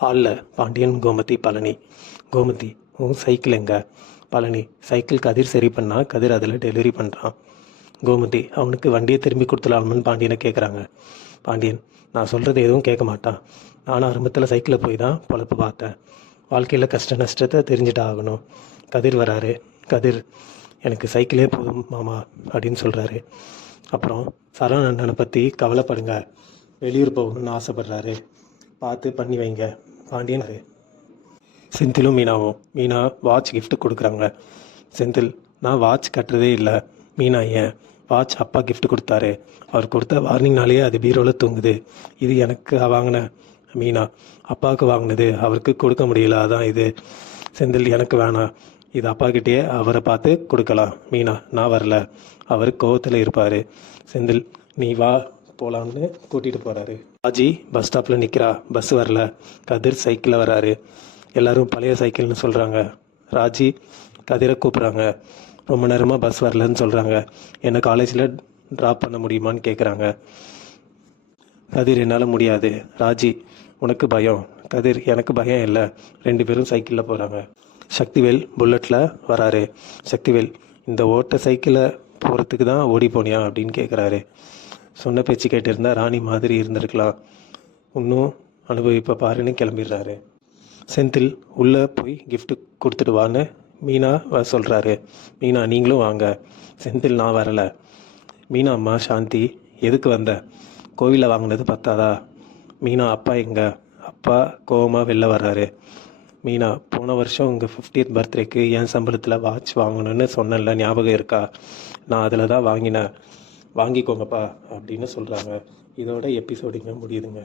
ஹாலில் பாண்டியன், கோமதி, பழனி. கோமதி, உன் சைக்கிள் எங்க? பழனி, சைக்கிள் கதிர் சரி பண்ணால் கதிர் அதில் டெலிவரி பண்ணுறான். கோமதி, அவனுக்கு வண்டியை திரும்பி கொடுத்துலாம்னு பாண்டியனை கேட்குறாங்க. பாண்டியன், நான் சொல்கிறது எதுவும் கேட்க மாட்டான். நானும் ஆரம்பத்தில் சைக்கிளில் போய் தான் பொழப்பு பார்த்தேன். வாழ்க்கையில் கஷ்ட நஷ்டத்தை தெரிஞ்சுட்டு ஆகணும். கதிர் வராரு. கதிர், எனக்கு சைக்கிளே போதும் மாமா அப்படின்னு சொல்கிறாரு. அப்புறம் சரவணனை பற்றி கவலைப்படுங்க, வெளியூர் போகணும்னு ஆசைப்படுறாரு, பார்த்து பண்ணி வைங்க. பாண்டியன், செந்திலும் மீனாவும். மீனா வாட்ச் gift கொடுக்குறாங்க. செந்தில், நான் வாட்ச் கட்டுறதே இல்லை. மீனா, ஏன்? வாட்ச் அப்பா gift கொடுத்தாரு. அவர் கொடுத்த வார்னிங்னாலேயே அது பீரோவில் தூங்குது. இது எனக்கு வாங்கின. மீனா, அப்பாவுக்கு வாங்கினது, அவருக்கு கொடுக்க முடியல, அதான் இது. செந்தில், எனக்கு வேணாம், இது அப்பாக்கிட்டேயே அவரை பார்த்து கொடுக்கலாம். மீனா, நான் வரல, அவர் கோவத்தில் இருப்பார். செந்தில், நீ வா போகலான்னு கூட்டிகிட்டு போகிறாரு. ராஜி பஸ் ஸ்டாப்பில் நிற்கிறா. பஸ் வரல. கதிர் சைக்கிளில் வராரு. எல்லோரும் பழைய சைக்கிள்னு சொல்கிறாங்க. ராஜி கதிரை கூப்பிட்றாங்க. ரொம்ப நேரமாக பஸ் வரலன்னு சொல்கிறாங்க. என்னை காலேஜில் ட்ராப் பண்ண முடியுமான்னு கேட்குறாங்க. கதிர், என்னால் முடியாது. ராஜி, உனக்கு பயம். கதிர், எனக்கு பயம் இல்லை. 2 பேரும் சைக்கிளில் போகிறாங்க. சக்திவேல் புல்லட்டில் வராரு. சக்திவேல், இந்த ஓட்ட சைக்கிளை போகிறதுக்கு தான் ஓடி போனியா அப்படின்னு கேட்குறாரு. சொன்ன பேச்சு கேட்டிருந்தா ராணி மாதிரி இருந்திருக்கலாம், இன்னும் அனுபவிப்ப பாருன்னு கிளம்பிடுறாரு. செந்தில் உள்ளே போய் gift கொடுத்துட்டு வான்னு மீனா சொல்கிறாரு. மீனா, நீங்களும் வாங்க. செந்தில், நான் வரலை. மீனா, அம்மா சாந்தி, எதுக்கு வந்த? கோவிலில் வாங்கினது பத்தாதா? மீனா, அப்பா எங்க? அப்பா கோவமாக வெளில வர்றாரு. மீனா, போன வருஷம் உங்கள் 50th பர்த்டேக்கு என் சம்பளத்தில் வாட்ச் வாங்கணும்னு சொன்னேன்ல, ஞாபகம் இருக்கா? நான் அதில் தான் வாங்கினேன், வாங்கிக்கோங்கப்பா அப்படின்னு சொல்கிறாங்க. இதோட எபிசோடுங்க முடியுதுங்க.